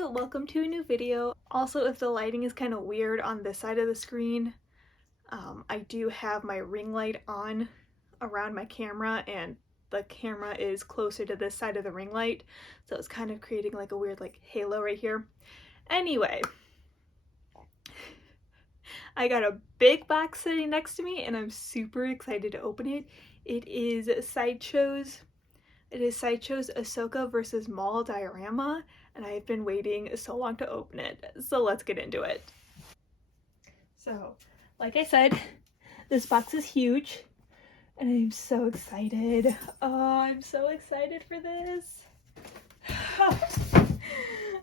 Hey, welcome to a new video. Also, if the lighting is kind of weird on this side of the screen, I do have my ring light on around my camera and the camera is closer to this side of the ring light, so it's kind of creating like a weird like halo right here. Anyway, I got a big box sitting next to me and I'm super excited to open it. It is Sideshow's Ahsoka versus Maul diorama, and I've been waiting so long to open it, so let's get into it. So, like I said, this box is huge, and I'm so excited. Oh, I'm so excited for this.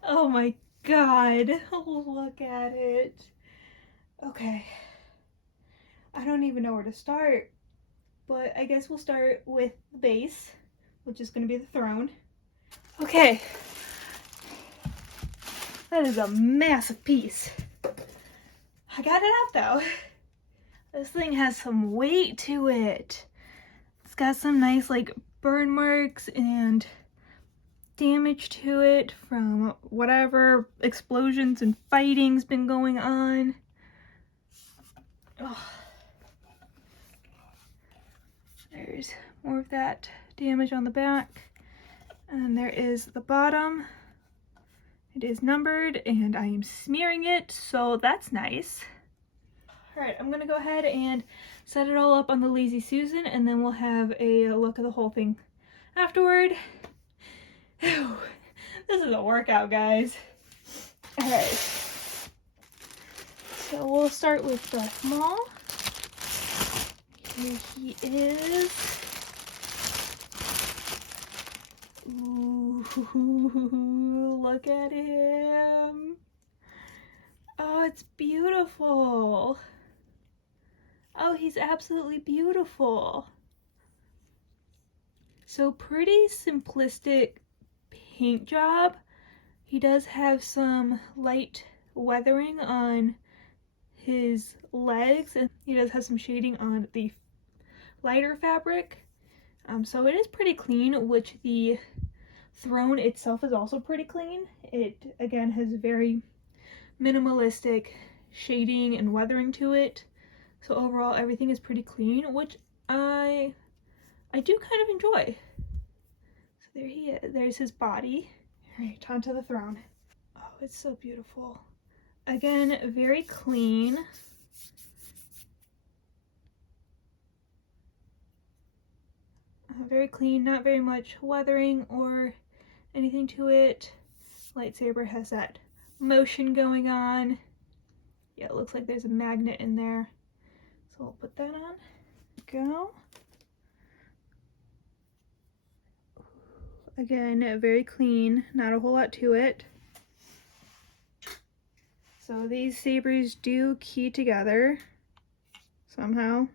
Oh my god, look at it. Okay, I don't even know where to start, but I guess we'll start with the base, which is going to be the throne. Okay, that is a massive piece. I got it out though. This thing has some weight to it. It's got some nice like burn marks and damage to it from whatever explosions and fighting's been going on. Oh. There's more of that damage on the back. And then there is the bottom. It is numbered and I am smearing it, so that's nice. Alright, I'm gonna go ahead and set it all up on the Lazy Susan and then we'll have a look at the whole thing afterward. Whew. This is a workout, guys. Alright. So we'll start with the Maul. Here he is. Ooh, look at him. Oh, it's beautiful. Oh, he's absolutely beautiful. So pretty simplistic paint job. He does have some light weathering on his legs and he does have some shading on the lighter fabric. So it is pretty clean, which the throne itself is also pretty clean. It again has very minimalistic shading and weathering to it. So overall everything is pretty clean, which I do kind of enjoy. So there he is. There's his body. Alright, onto the throne. Oh, it's so beautiful. Again, very clean. Very clean, not very much weathering or anything to it. Lightsaber has that motion going on. Yeah, it looks like there's a magnet in there. So we'll put that on. Go. Again, very clean, not a whole lot to it. So these sabers do key together somehow,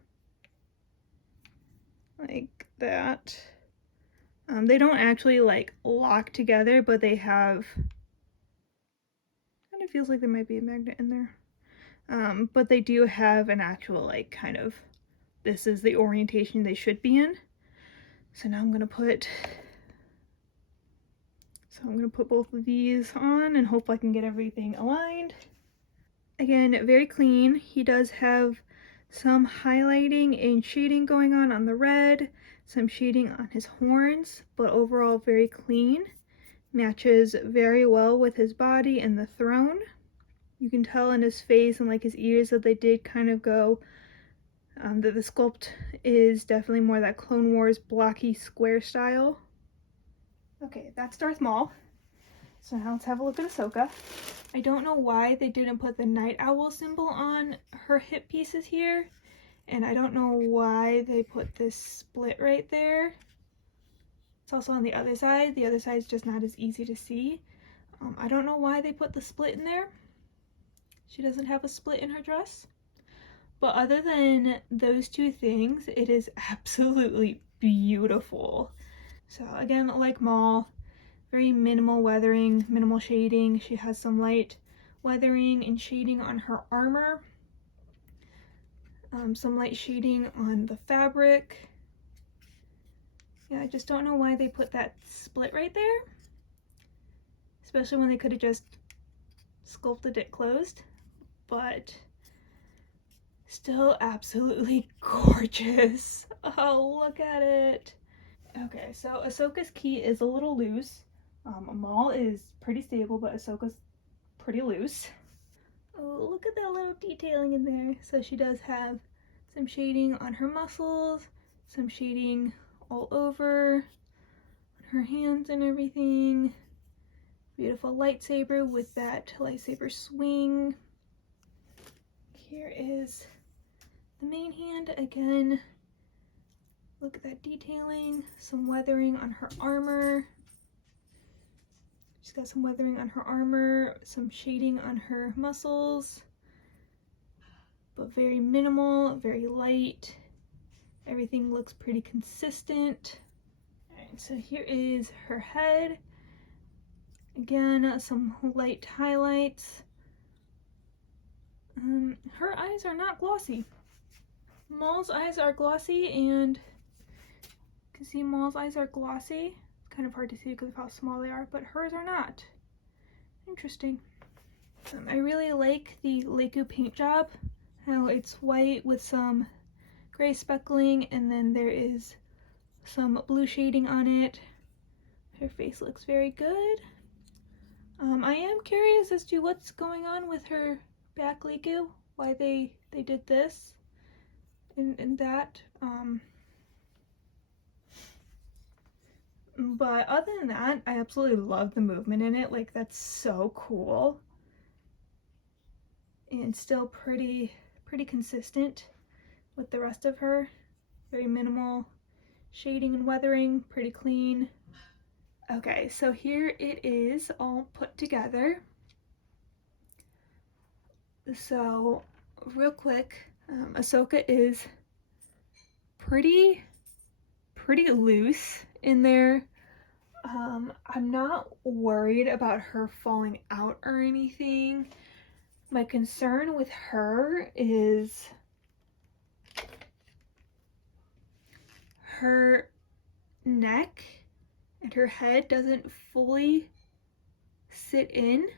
like that. They don't actually like lock together, but they have, kind of feels like there might be a magnet in there. But they do have an actual like kind of, this is the orientation they should be in. So now I'm gonna put both of these on and hope I can get everything aligned. Again, very clean. He does have some highlighting and shading going on the red, some shading on his horns, but overall very clean. Matches very well with his body and the throne. You can tell in his face and like his ears that they did kind of go, that the sculpt is definitely more that Clone Wars blocky square style. Okay, that's Darth Maul. So now let's have a look at Ahsoka. I don't know why they didn't put the night owl symbol on her hip pieces here. And I don't know why they put this split right there. It's also on the other side. The other side is just not as easy to see. I don't know why they put the split in there. She doesn't have a split in her dress. But other than those two things, it is absolutely beautiful. So again, like Maul, very minimal weathering, minimal shading. She has some light weathering and shading on her armor. Some light shading on the fabric. Yeah, I just don't know why they put that split right there. especially when they could have just sculpted it closed, but still absolutely gorgeous. Oh, look at it. Okay, so Ahsoka's key is a little loose. Maul is pretty stable, but Ahsoka's pretty loose. Oh, look at that little detailing in there. So she does have some shading on her muscles, some shading all over on her hands and everything. Beautiful lightsaber with that lightsaber swing. Here is the main hand again. Look at that detailing, some weathering on her armor. She's got some weathering on her armor, some shading on her muscles, but very minimal, very light. Everything looks pretty consistent. Alright, so here is her head. Again, some light highlights. Her eyes are not glossy. Maul's eyes are glossy, and you can see Maul's eyes are glossy. It's kind of hard to see because of how small they are, but hers are not. Interesting. I really like the Leicu paint job, how it's white with some gray speckling, and then there is some blue shading on it. Her face looks very good. I am curious as to what's going on with her back Leicu, why they did this and that. But other than that, I absolutely love the movement in it. Like, that's so cool. And still pretty consistent with the rest of her. Very minimal shading and weathering, pretty clean. Okay, so here it is all put together. So real quick, Ahsoka is pretty loose in there. I'm not worried about her falling out or anything. My concern with her is her neck and her head doesn't fully sit in,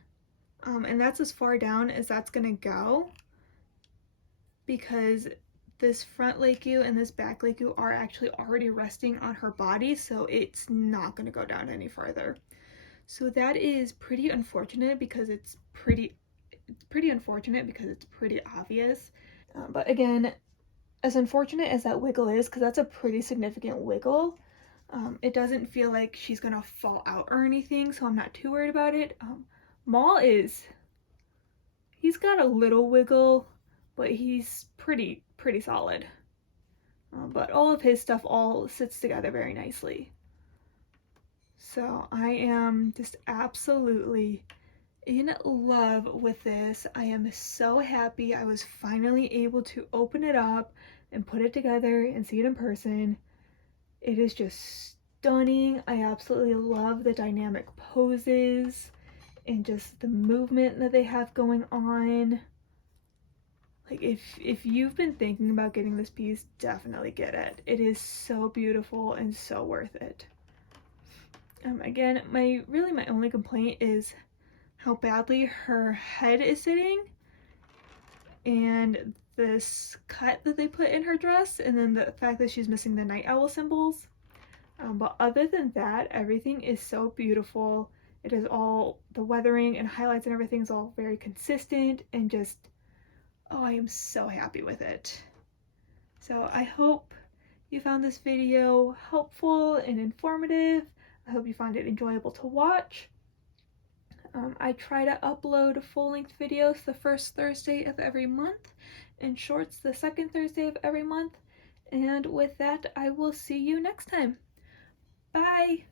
and that's as far down as that's gonna go, because this front Leicu and this back Leicu are actually already resting on her body, so it's not gonna go down any farther. So that is pretty unfortunate because it's pretty obvious. But again, as unfortunate as that wiggle is, because that's a pretty significant wiggle, it doesn't feel like she's gonna fall out or anything, so I'm not too worried about it. Maul he's got a little wiggle, but he's pretty solid. But all of his stuff all sits together very nicely. So I am just absolutely in love with this. I am so happy I was finally able to open it up and put it together and see it in person. It is just stunning. I absolutely love the dynamic poses and just the movement that they have going on. Like, if you've been thinking about getting this piece, definitely get it. It is so beautiful and so worth it. Again, my only complaint is how badly her head is sitting, and this cut that they put in her dress, and then the fact that she's missing the night owl symbols. But other than that, everything is so beautiful. It is all, the weathering and highlights and everything is all very consistent, and just, oh, I am so happy with it. So I hope you found this video helpful and informative. I hope you found it enjoyable to watch. I try to upload full-length videos the first Thursday of every month and shorts the second Thursday of every month. And with that, I will see you next time. Bye!